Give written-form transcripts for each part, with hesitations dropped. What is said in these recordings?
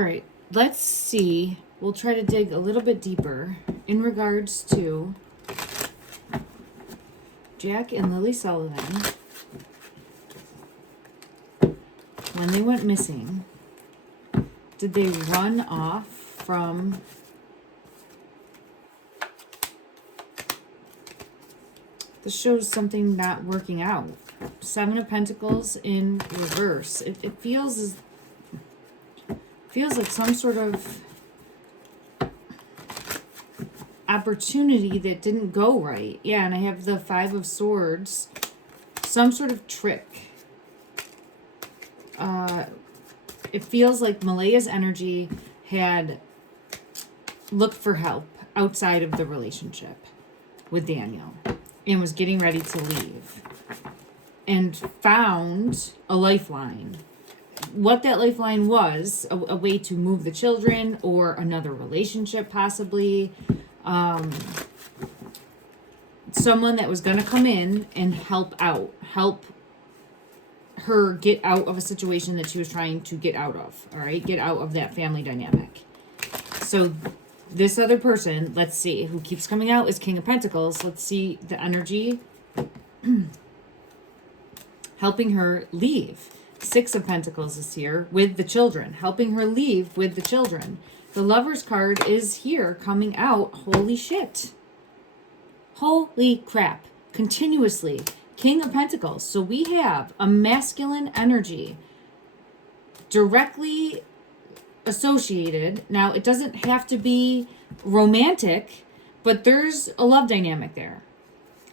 All right, let's see. We'll try to dig a little bit deeper in regards to Jack and Lily Sullivan. When they went missing, did they run off from this? Shows something not working out. Seven of Pentacles in reverse. It feels like some sort of opportunity that didn't go right. Yeah, and I have the Five of Swords. Some sort of trick. It feels like Malaya's energy had looked for help outside of the relationship with Daniel and was getting ready to leave and found a lifeline. What that lifeline was, a way to move the children or another relationship possibly. Someone that was going to come in and help her get out of a situation that she was trying to get out of. All right, get out of that family dynamic. So this other person, let's see, who keeps coming out is King of Pentacles. Let's see the energy helping her leave. Six of Pentacles is here with the children, helping her leave with the children. The Lover's card is here coming out. Holy shit. Holy crap. Continuously. King of Pentacles. So we have a masculine energy directly associated. Now, it doesn't have to be romantic, but there's a love dynamic there.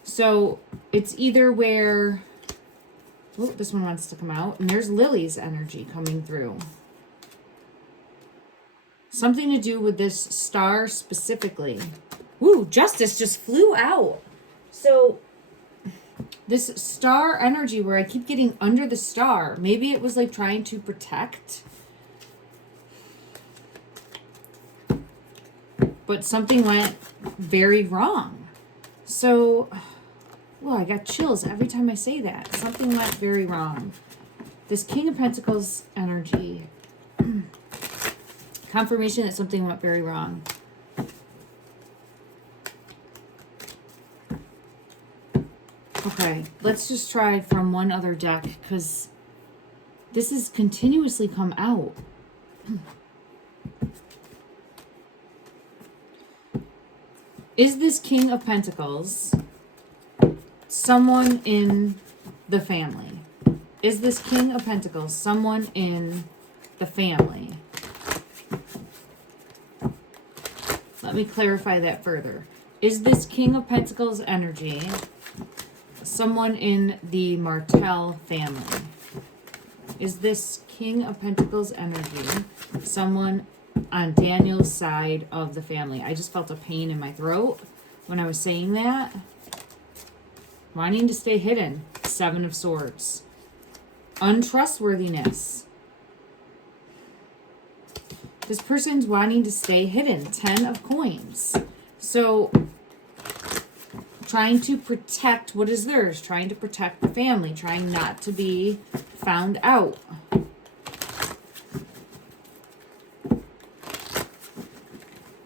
So it's either where... Oh, this one wants to come out. And there's Lily's energy coming through. Something to do with this star specifically. Woo, Justice just flew out. So this star energy where I keep getting under the star. Maybe it was like trying to protect. But something went very wrong. So... well, I got chills every time I say that. Something went very wrong. This King of Pentacles energy. Confirmation that something went very wrong. Okay, let's just try from one other deck because this has continuously come out. Is this King of Pentacles someone in the family? Is this King of Pentacles someone in the family? Let me clarify that further. Is this King of Pentacles energy someone in the Martell family? Is this King of Pentacles energy someone on Daniel's side of the family? I just felt a pain in my throat when I was saying that. Wanting to stay hidden. Seven of Swords. Untrustworthiness. This person's wanting to stay hidden. Ten of Coins. So, trying to protect what is theirs. Trying to protect the family. Trying not to be found out.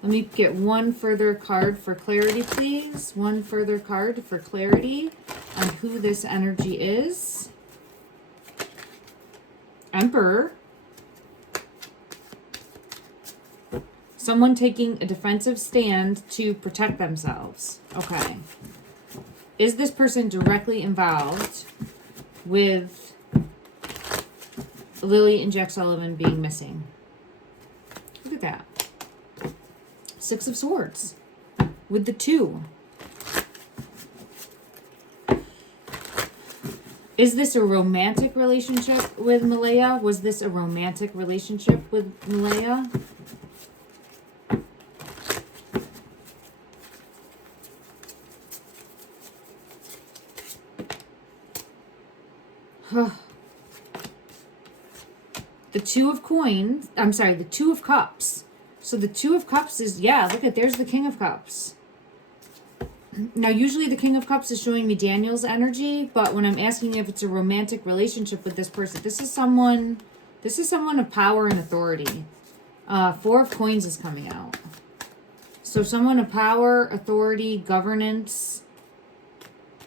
Let me get one further card for clarity, please. One further card for clarity on who this energy is. Emperor. Someone taking a defensive stand to protect themselves. Okay. Is this person directly involved with Lily and Jack Sullivan being missing? Look at that. Six of Swords with the 2. Is this a romantic relationship with Malaya? Was this a romantic relationship with Malaya? The Two of Coins. I'm sorry, the Two of Cups. So the Two of Cups is, yeah, look at, there's the King of Cups. Now, usually the King of Cups is showing me Daniel's energy, but when I'm asking if it's a romantic relationship with this person, this is someone of power and authority. Four of Coins is coming out. So someone of power, authority, governance.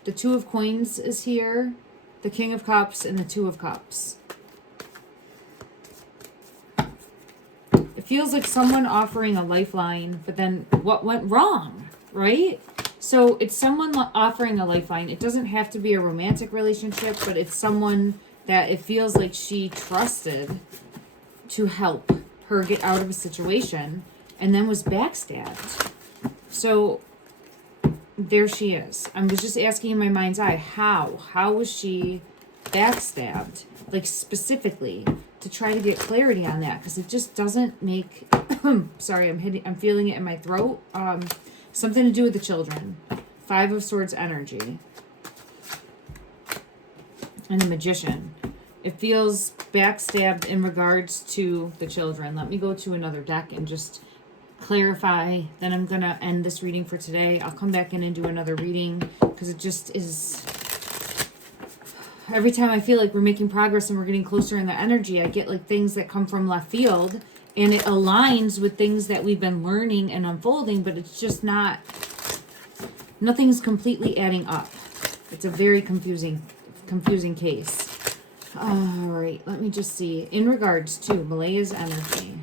The Two of Coins is here. The King of Cups and the Two of Cups. It feels like someone offering a lifeline, but then what went wrong, right? So it's someone offering a lifeline. It doesn't have to be a romantic relationship, but it's someone that it feels like she trusted to help her get out of a situation and then was backstabbed. So there she is. I was just asking in my mind's eye, how? How was she backstabbed? Like specifically, to try to get clarity on that, because it just doesn't make sorry, I'm feeling it in my throat. Something to do with the children. Five of Swords energy. And the Magician. It feels backstabbed in regards to the children. Let me go to another deck and just clarify. Then I'm going to end this reading for today. I'll come back in and do another reading, because it just is... Every time I feel like we're making progress and we're getting closer in the energy, I get like things that come from left field, and it aligns with things that we've been learning and unfolding, but it's just not, nothing's completely adding up. It's a very confusing case. All right, let me just see. In regards to Malaya's energy,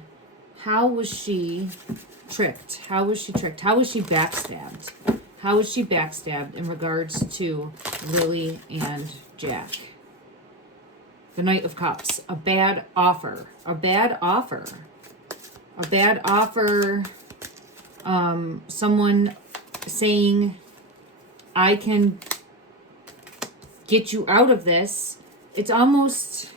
how was she tricked? How was she tricked? How was she backstabbed? How was she backstabbed in regards to Lily and Jack? The Knight of Cups. A bad offer. A bad offer. A bad offer. Someone saying, I can get you out of this. It's almost...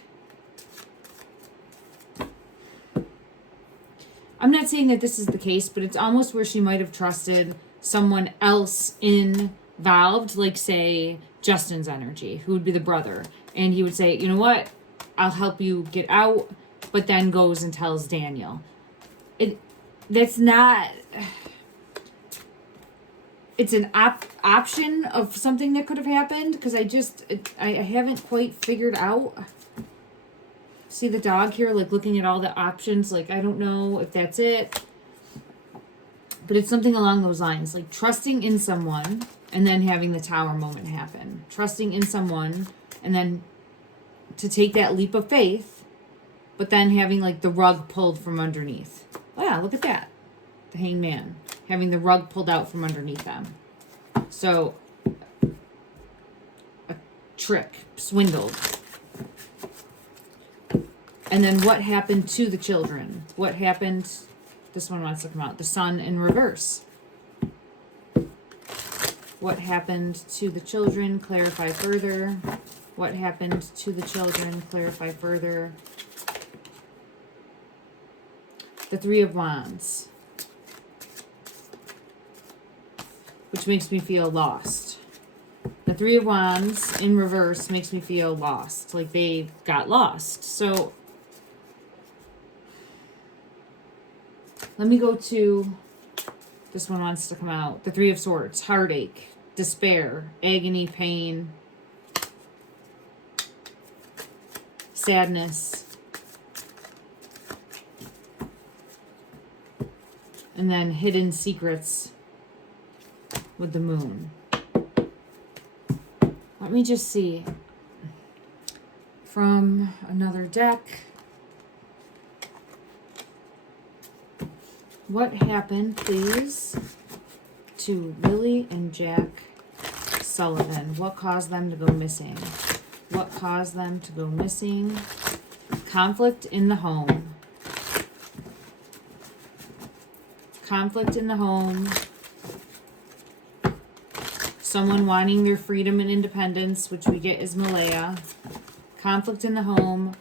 I'm not saying that this is the case, but it's almost where she might have trusted someone else involved, like say Justin's energy, who would be the brother, and he would say, you know what, I'll help you get out, but then goes and tells Daniel. That's not, it's an option of something that could have happened, because I haven't quite figured out. See the dog here, like looking at all the options, like I don't know if that's it. But it's something along those lines, like trusting in someone and then having the Tower moment happen. Trusting in someone and then to take that leap of faith, but then having like the rug pulled from underneath. Wow, look at that. The Hangman. Having the rug pulled out from underneath them. So, a trick, swindled. And then what happened to the children? What happened... This one wants to come out. The Sun in reverse. What happened to the children? Clarify further. What happened to the children? Clarify further. The Three of Wands. Which makes me feel lost. The Three of Wands in reverse makes me feel lost. Like they got lost. So... let me go to, this one wants to come out. The Three of Swords, heartache, despair, agony, pain, sadness, and then hidden secrets with the Moon. Let me just see from another deck. What happened, please, to Lily and Jack Sullivan? What caused them to go missing? What caused them to go missing? Conflict in the home. Conflict in the home. Someone wanting their freedom and independence, which we get is Malaya. Conflict in the home.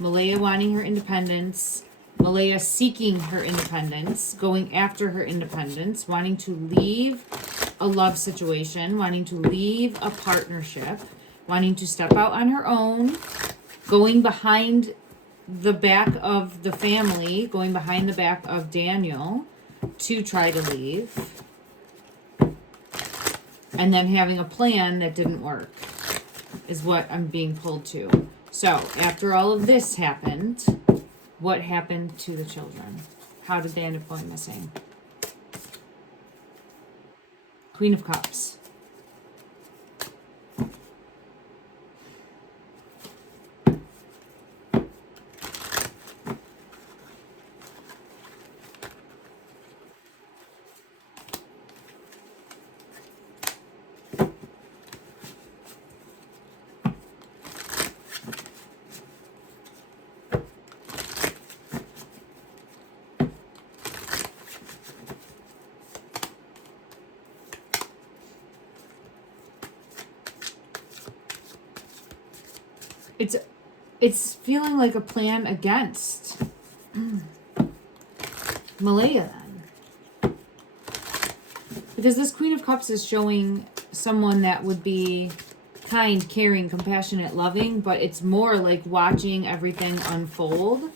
Malaya wanting her independence. Malaya seeking her independence, going after her independence, wanting to leave a love situation, wanting to leave a partnership, wanting to step out on her own, going behind the back of the family, going behind the back of Daniel to try to leave, and then having a plan that didn't work is what I'm being pulled to. So, after all of this happened... what happened to the children? How did they end up going missing? Queen of Cups. It's feeling like a plan against Malaya then. Because this Queen of Cups is showing someone that would be kind, caring, compassionate, loving, but it's more like watching everything unfold.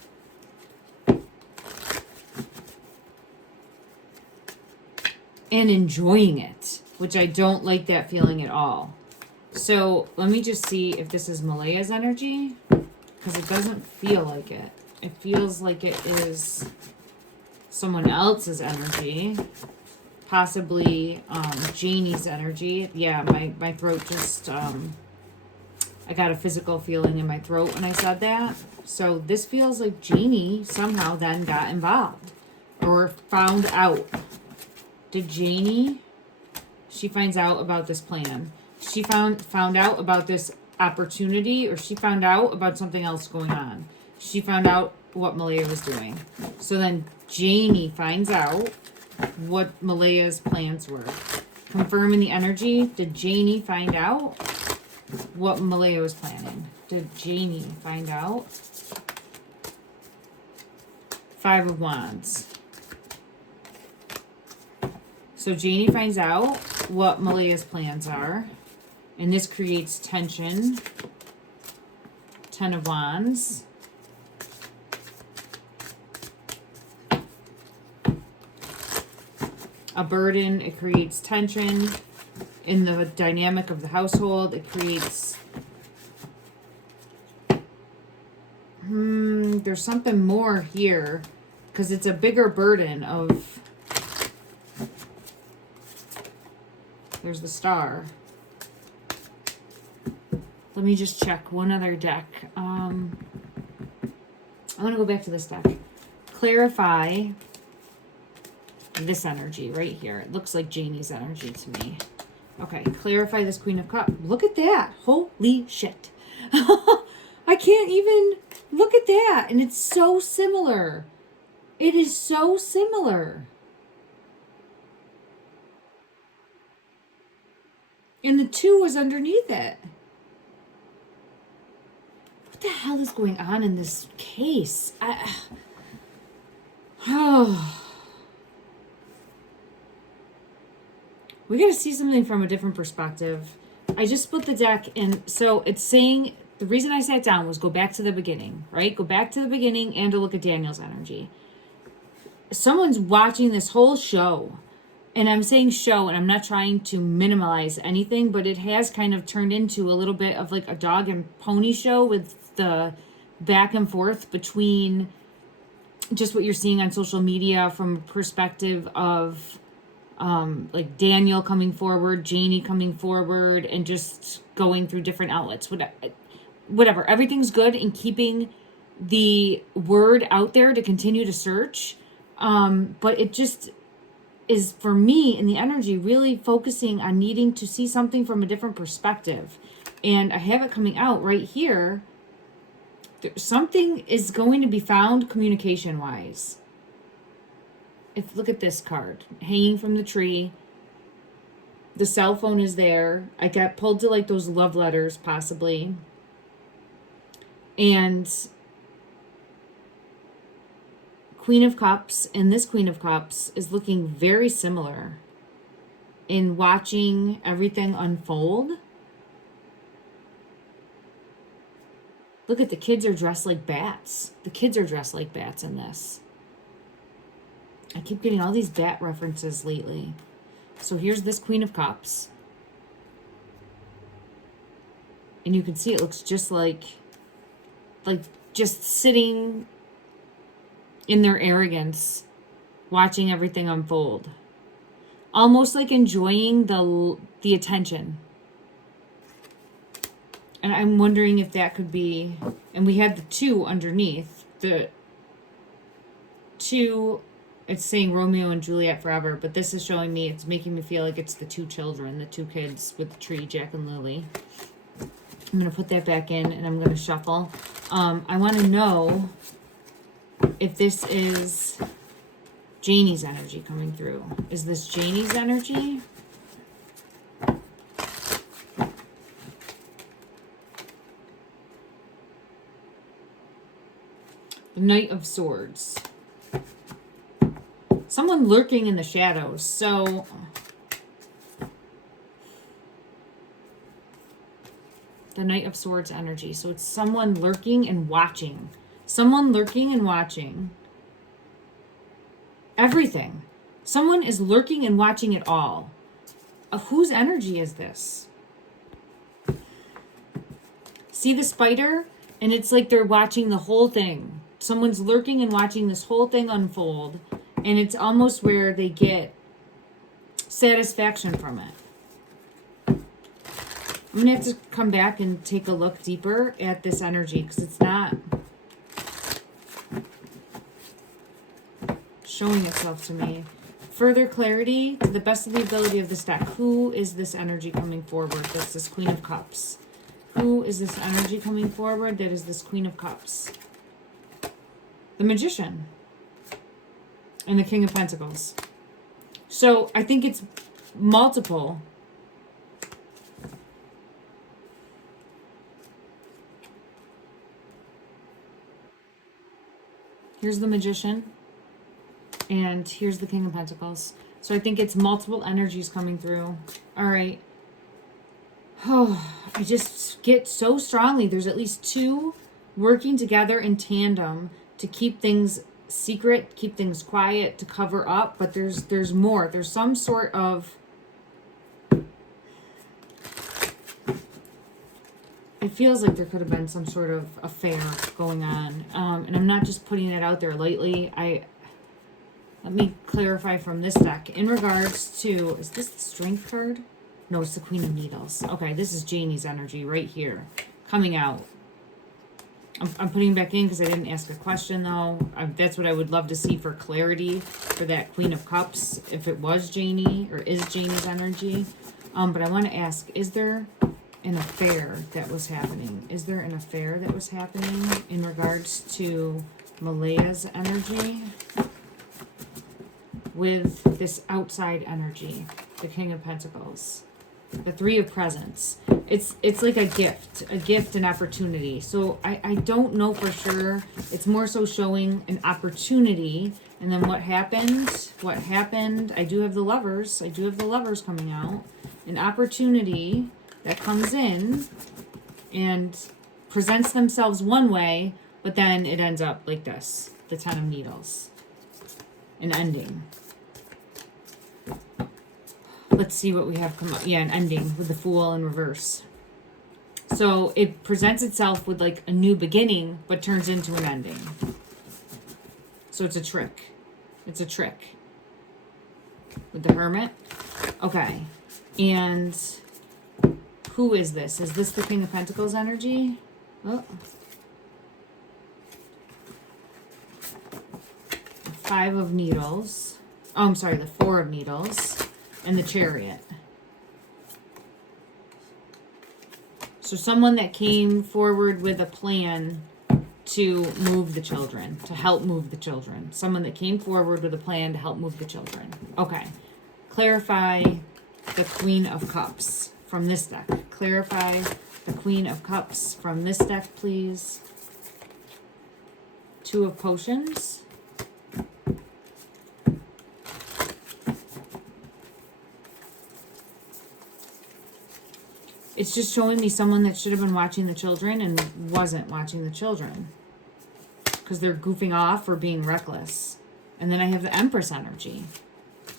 And enjoying it, which I don't like that feeling at all. So let me just see if this is Malaya's energy, because it doesn't feel like it. It feels like it is someone else's energy, possibly Jennie's energy. Yeah, my throat just, I got a physical feeling in my throat when I said that. So this feels like Jennie somehow then got involved or found out. Did Jennie, she finds out about this plan. She found out about this opportunity, or she found out about something else going on. She found out what Malaya was doing. So then Jennie finds out what Malaya's plans were. Confirming the energy, did Jennie find out what Malaya was planning? Did Jennie find out? 5 of Wands. So Jennie finds out what Malaya's plans are. And this creates tension. 10 of Wands. A burden, it creates tension. In the dynamic of the household, it creates... there's something more here. Because it's a bigger burden of... There's the Star. Let me just check one other deck. I want to go back to this deck. Clarify this energy right here. It looks like Jennie's energy to me. Okay, clarify this Queen of Cups. Look at that. Holy shit. I can't even look at that. And it's so similar. It is so similar. And the 2 was underneath it. What the hell is going on in this case? We got to see something from a different perspective. I just split the deck, and so it's saying, the reason I sat down was go back to the beginning, right? Go back to the beginning and to look at Daniel's energy. Someone's watching this whole show, and I'm saying show, and I'm not trying to minimize anything, but it has kind of turned into a little bit of like a dog and pony show with the back and forth between just what you're seeing on social media from a perspective of like Daniel coming forward, Jennie coming forward, and just going through different outlets. Whatever. Everything's good in keeping the word out there to continue to search. But it just is, for me, in the energy, really focusing on needing to see something from a different perspective. And I have it coming out right here. Something is going to be found communication-wise. Look at this card. Hanging from the tree. The cell phone is there. I got pulled to like those love letters, possibly. And Queen of Cups and this Queen of Cups is looking very similar in watching everything unfold. Look at the kids are dressed like bats. The kids are dressed like bats in this. I keep getting all these bat references lately. So here's this Queen of Cups. And you can see it looks just like just sitting in their arrogance, watching everything unfold. Almost like enjoying the attention. And I'm wondering if that could be, and we had the 2 underneath. The 2, it's saying Romeo and Juliet forever, but this is showing me, it's making me feel like it's the 2 children, the 2 kids with the tree, Jack and Lily. I'm going to put that back in and I'm going to shuffle. I want to know if this is Janie's energy coming through. Is this Janie's energy? The Knight of Swords. Someone lurking in the shadows. So the Knight of Swords energy. So it's someone lurking and watching. Someone lurking and watching everything. Someone is lurking and watching it all. Whose energy is this? See the spider? And it's like they're watching the whole thing. Someone's lurking and watching this whole thing unfold. And it's almost where they get satisfaction from it. I'm going to have to come back and take a look deeper at this energy because it's not showing itself to me. Further clarity to the best of the ability of this deck. Who is this energy coming forward? That's this Queen of Cups. Who is this energy coming forward? That is this Queen of Cups. The Magician. And the King of Pentacles. So I think it's multiple. Here's the Magician. And here's the King of Pentacles. So I think it's multiple energies coming through. All right. Oh, I just get so strongly. There's at least 2 working together in tandem to keep things secret, keep things quiet, to cover up. But there's more. There's some sort of... It feels like there could have been some sort of affair going on. And I'm not just putting it out there lightly. Let me clarify from this deck. In regards to... Is this the Strength card? No, it's the Queen of Needles. Okay, this is Janie's energy right here. Coming out. I'm putting it back in because I didn't ask a question, though. That's what I would love to see for clarity for that Queen of Cups. If it was Jennie or is Janie's energy. But I want to ask, is there an affair that was happening? Is there an affair that was happening in regards to Malaya's energy with this outside energy, the King of Pentacles, the 3 of Presents? It's like a gift, an opportunity. So I don't know for sure. It's more so showing an opportunity. And then what happened, I do have the Lovers. I do have the Lovers coming out. An opportunity that comes in and presents themselves one way, but then it ends up like this, the 10 of Needles. An ending. Let's see what we have come up. Yeah, an ending with the Fool in reverse. So it presents itself with like a new beginning, but turns into an ending. So it's a trick. It's a trick. With the Hermit. Okay. And who is this? Is this the King of Pentacles energy? Oh. 5 of Needles. Oh, I'm sorry, the 4 of Needles. And the Chariot. So someone that came forward with a plan to move the children, to help move the children. Someone that came forward with a plan to help move the children. Okay. Clarify the Queen of Cups from this deck. Clarify the Queen of Cups from this deck, please. 2 of Potions. It's just showing me someone that should have been watching the children and wasn't watching the children. Because they're goofing off or being reckless. And then I have the Empress energy.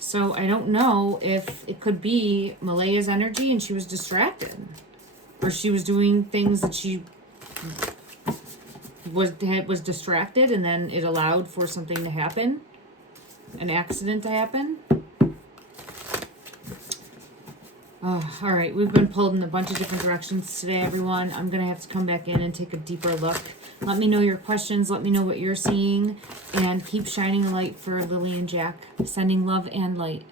So I don't know if it could be Malaya's energy and she was distracted. Or she was doing things that she was distracted and then it allowed for something to happen. an accident to happen. Oh, all right, we've been pulled in a bunch of different directions today, everyone. I'm going to have to come back in and take a deeper look. Let me know your questions. Let me know what you're seeing. And keep shining a light for Lily and Jack. Sending love and light.